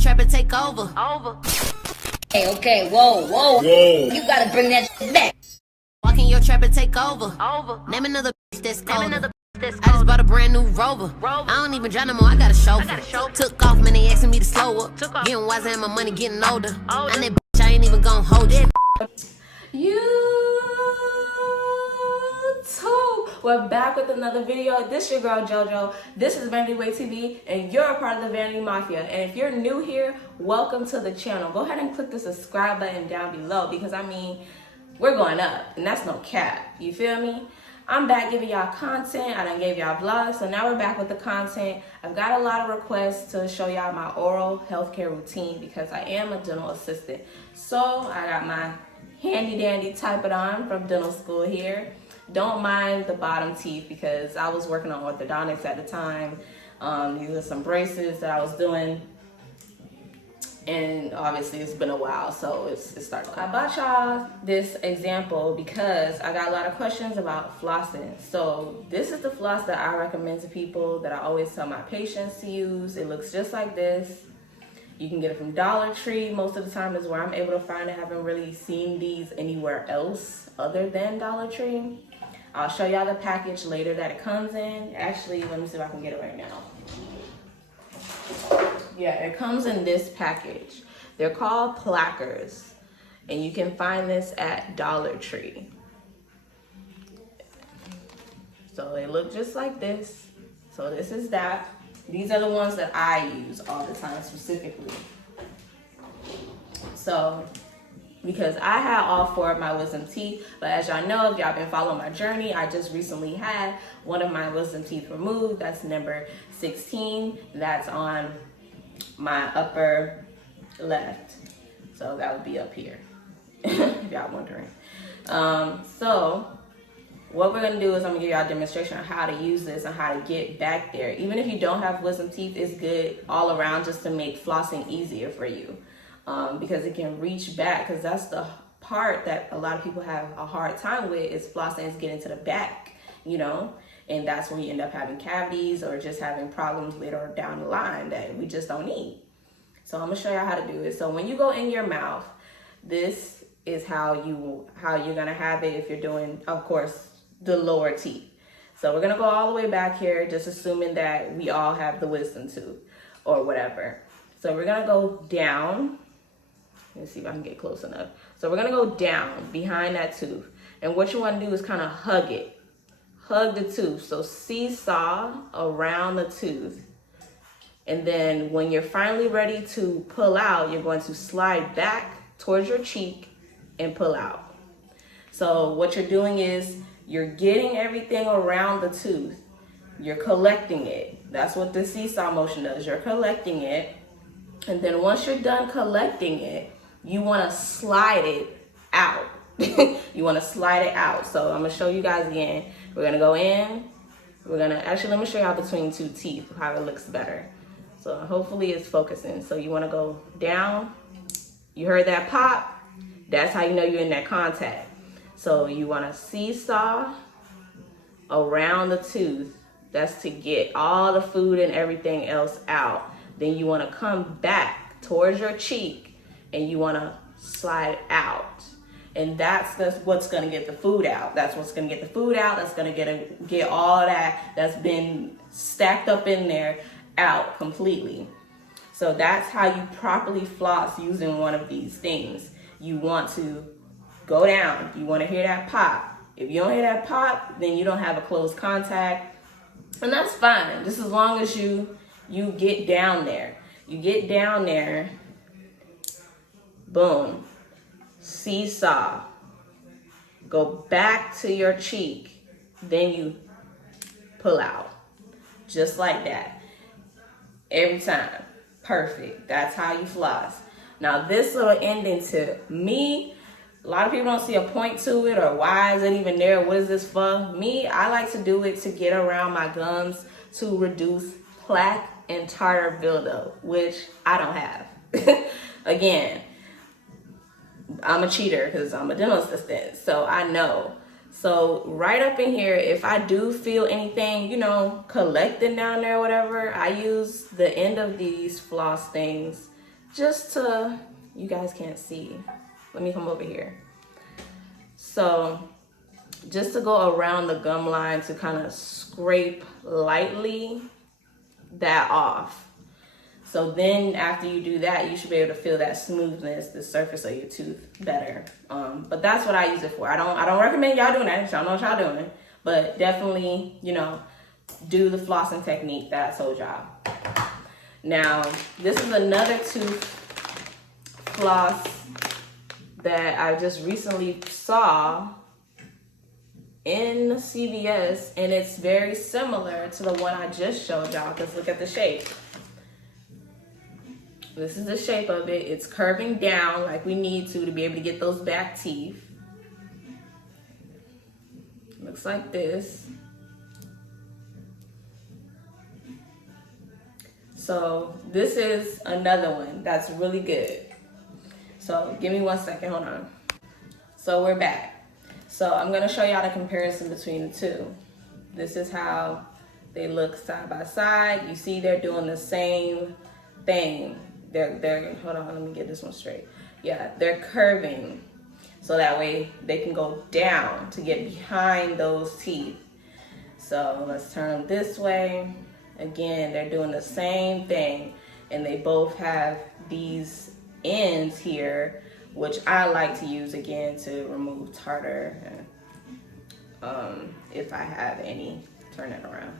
trap and take over. Okay, whoa. You gotta bring that shit back. Walk in your trap and take over. Name another bitch that's colder. I just bought a brand new Rover. I don't even drive no more, I got a chauffeur. Took off, man, they asking me to slow up. Getting wiser and my money getting older. And that bitch, I ain't even gonna hold you. YouTube, we're back with another video. This your girl JoJo. This is Vanity TV, and you're a part of the Vanity Mafia. And if you're new here, welcome to the channel. Go ahead and click the subscribe button down below because I mean, we're going up, and that's no cap. You feel me? I'm back giving y'all content. I done gave y'all vlogs, so now we're back with the content. I've got a lot of requests to show y'all my oral healthcare routine because I am a dental assistant. So I got my handy dandy type it on from dental school here. Don't mind the bottom teeth because I was working on orthodontics at the time. These are some braces that I was doing. And obviously it's been a while, so it's starting. I bought y'all this example because I got a lot of questions about flossing. So this is the floss that I recommend to people, that I always tell my patients to use. It looks just like this. You can get it from Dollar Tree. Most of the time is where I'm able to find it. I haven't really seen these anywhere else other than Dollar Tree. I'll show y'all the package later that it comes in. Actually, let me see if I can get it right now. Yeah, it comes in this package. They're called plackers, and you can find this at Dollar Tree. So they look just like this. So this is that. These are the ones that I use all the time specifically. So, because I had all 4 of my wisdom teeth, but as y'all know, if y'all been following my journey, I just recently had one of my wisdom teeth removed. That's number 16. That's on my upper left. So that would be up here, if y'all wondering. So what we're gonna do is I'm gonna give y'all a demonstration on how to use this and how to get back there. Even if you don't have wisdom teeth, it's good all around just to make flossing easier for you. Because it can reach back, because that's the part that a lot of people have a hard time with, is flossing is getting to the back, you know, and that's when you end up having cavities or just having problems later down the line that we just don't need. So I'm gonna show y'all how to do it. So when you go in your mouth, this is how you're gonna have it if you're doing, of course, the lower teeth. So we're gonna go all the way back here, just assuming that we all have the wisdom tooth or whatever. So we're gonna go down. Let's see if I can get close enough. So we're gonna go down behind that tooth. And what you wanna do is kind of hug it. Hug the tooth. So seesaw around the tooth. And then when you're finally ready to pull out, you're going to slide back towards your cheek and pull out. So what you're doing is you're getting everything around the tooth. You're collecting it. That's what the seesaw motion does. You're collecting it. And then once you're done collecting it, you want to slide it out. You want to slide it out. So I'm going to show you guys again. We're going to go in. We're going to, actually, let me show y'all between 2 teeth how it looks better. So hopefully it's focusing. So you want to go down. You heard that pop? That's how you know you're in that contact. So you want to seesaw around the tooth. That's to get all the food and everything else out. Then you want to come back towards your cheek and you want to slide out. And that's what's going to get the food out. That's what's going to get the food out. That's going to get all that's been stacked up in there out completely. So that's how you properly floss using one of these things. You want to go down. You want to hear that pop. If you don't hear that pop, then you don't have a close contact. And that's fine, just as long as you get down there. You get down there, boom, seesaw, go back to your cheek, then you pull out, just like that, every time, perfect. That's how you floss. Now this little ending tip, me, a lot of people don't see a point to it, or why is it even there? What is this for? Me, I like to do it to get around my gums to reduce plaque and tartar buildup, which I don't have. Again, I'm a cheater because I'm a dental assistant, so I know. So right up in here, if I do feel anything, you know, collecting down there or whatever, I use the end of these floss things just to, you guys can't see. Let me come over here. So just to go around the gum line to kind of scrape lightly that off. So then after you do that, you should be able to feel that smoothness, the surface of your tooth better. But that's what I use it for. I don't recommend y'all doing that. Y'all know what y'all doing. But definitely, you know, do the flossing technique that I told y'all. Now, this is another tooth floss that I just recently saw in CVS, and it's very similar to the one I just showed y'all, because look at the shape. This is the shape of it. It's curving down like we need to be able to get those back teeth. Looks like this. So this is another one that's really good. So give me 1 second, hold on. So we're back. So I'm gonna show y'all the comparison between the two. This is how they look side by side. You see they're doing the same thing. They're hold on, let me get this one straight. Yeah, they're curving. So that way they can go down to get behind those teeth. So let's turn them this way. Again, they're doing the same thing, and they both have these ends here, which I like to use again to remove tartar, if I have any. Turn it around.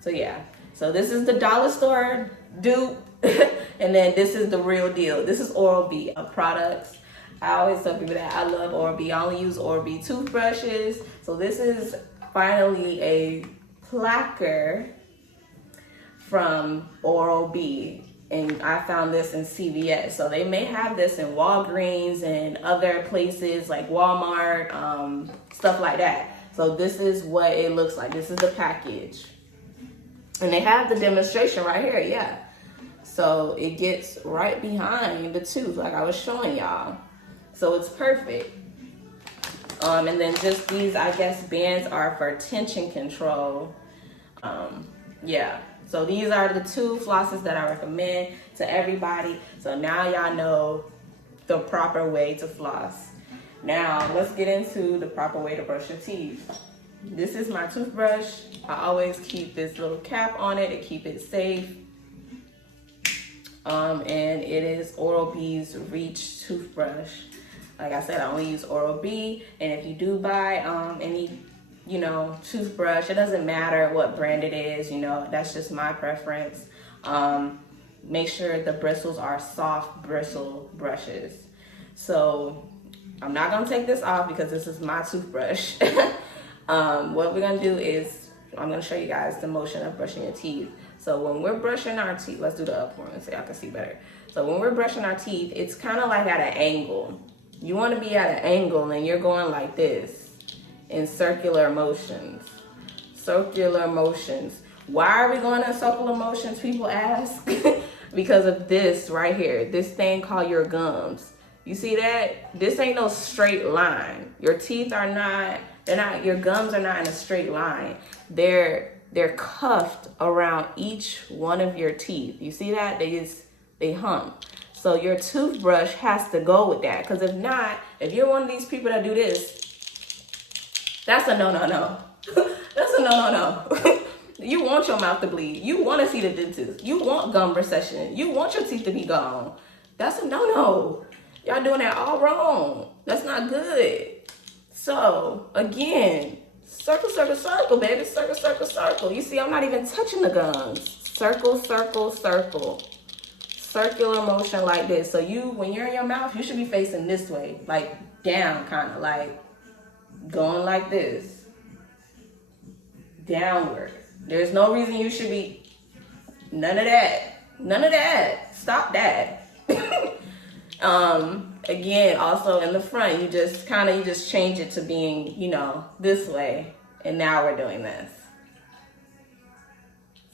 So yeah, so this is the dollar store dupe, and then this is the real deal. This is Oral-B products. I always tell people that I love Oral-B. I only use Oral-B toothbrushes. So this is finally a placker from Oral-B, and I found this in CVS. So they may have this in Walgreens and other places like Walmart, stuff like that. So this is what it looks like. This is the package. And they have the demonstration right here, yeah. So it gets right behind the tooth like I was showing y'all. So it's perfect. And then just these, I guess, bands are for tension control. Yeah. So these are the two flosses that I recommend to everybody. So now y'all know the proper way to floss. Now let's get into the proper way to brush your teeth. This is my toothbrush. I always keep this little cap on it to keep it safe. And it is Oral-B's Reach toothbrush. Like I said, I only use Oral-B, and if you do buy any, you know, toothbrush, it doesn't matter what brand it is, you know, that's just my preference. Make sure the bristles are soft bristle brushes. So I'm not gonna take this off because this is my toothbrush. What we're gonna do is, I'm gonna show you guys the motion of brushing your teeth. So when we're brushing our teeth, let's do the up one so y'all can see better. So when we're brushing our teeth, it's kind of like at an angle. You want to be at an angle, and you're going like this in circular motions. Circular motions. Why are we going in circular motions, people ask? Because of this right here, this thing called your gums. You see that? This ain't no straight line. Your teeth are not, your gums are not in a straight line. They're cuffed around each one of your teeth. You see that? They hump. So your toothbrush has to go with that. Because if not, if you're one of these people that do this, that's a no-no-no. That's a no-no-no. You want your mouth to bleed. You want to see the dentist. You want gum recession. You want your teeth to be gone. That's a no-no. Y'all doing that all wrong. That's not good. So, again, circle, circle, circle, baby. Circle, circle, circle. You see, I'm not even touching the gums. Circle, circle, circle. Circular motion like this. So when you're in your mouth, you should be facing this way, like down, kind of like going like this, downward. There's no reason you should be, none of that, none of that. Stop that. Again, also in the front, you just change it to being, you know, this way, and now we're doing this.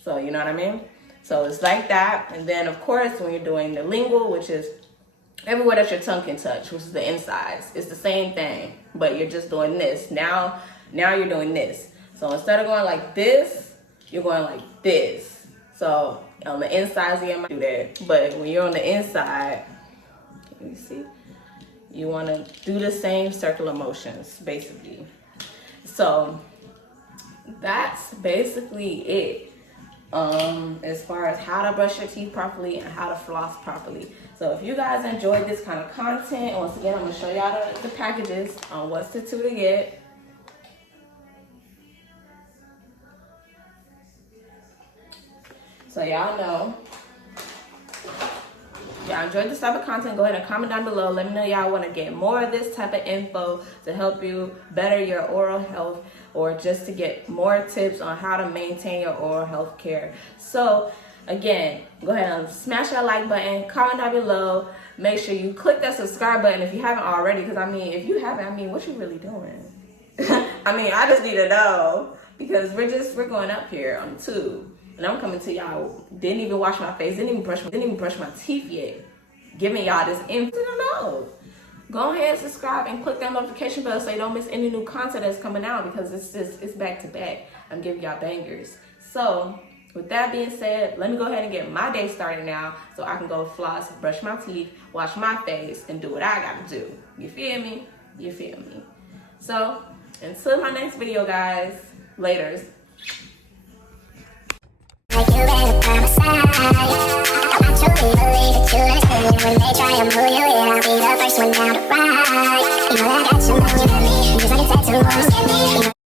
So you know what I mean? So it's like that. And then of course, when you're doing the lingual, which is everywhere that your tongue can touch, which is the insides, it's the same thing, but you're just doing this. Now you're doing this. So instead of going like this, you're going like this. So on the inside, you might do that. But when you're on the inside, can you see? You want to do the same circular motions, basically. So that's basically it. As far as how to brush your teeth properly and how to floss properly. So if you guys enjoyed this kind of content, once again, I'm going to show y'all the packages on what's to get. So y'all know, y'all enjoyed this type of content, go ahead and comment down below. Let me know y'all want to get more of this type of info to help you better your oral health, or just to get more tips on how to maintain your oral health care. So again, go ahead and smash that like button, comment down below. Make sure you click that subscribe button if you haven't already, because I mean, if you haven't, I mean, what you really doing? I mean, I just need to know, because we're going up here on the tube. And I'm coming to y'all, didn't even wash my face, didn't even brush my teeth yet. Giving y'all this info to know. Go ahead and subscribe and click that notification bell so you don't miss any new content that's coming out, because it's back to back. I'm giving y'all bangers. So with that being said, let me go ahead and get my day started now so I can go floss, brush my teeth, wash my face, and do what I gotta do. You feel me? You feel me? So until my next video, guys, laters. I feel better.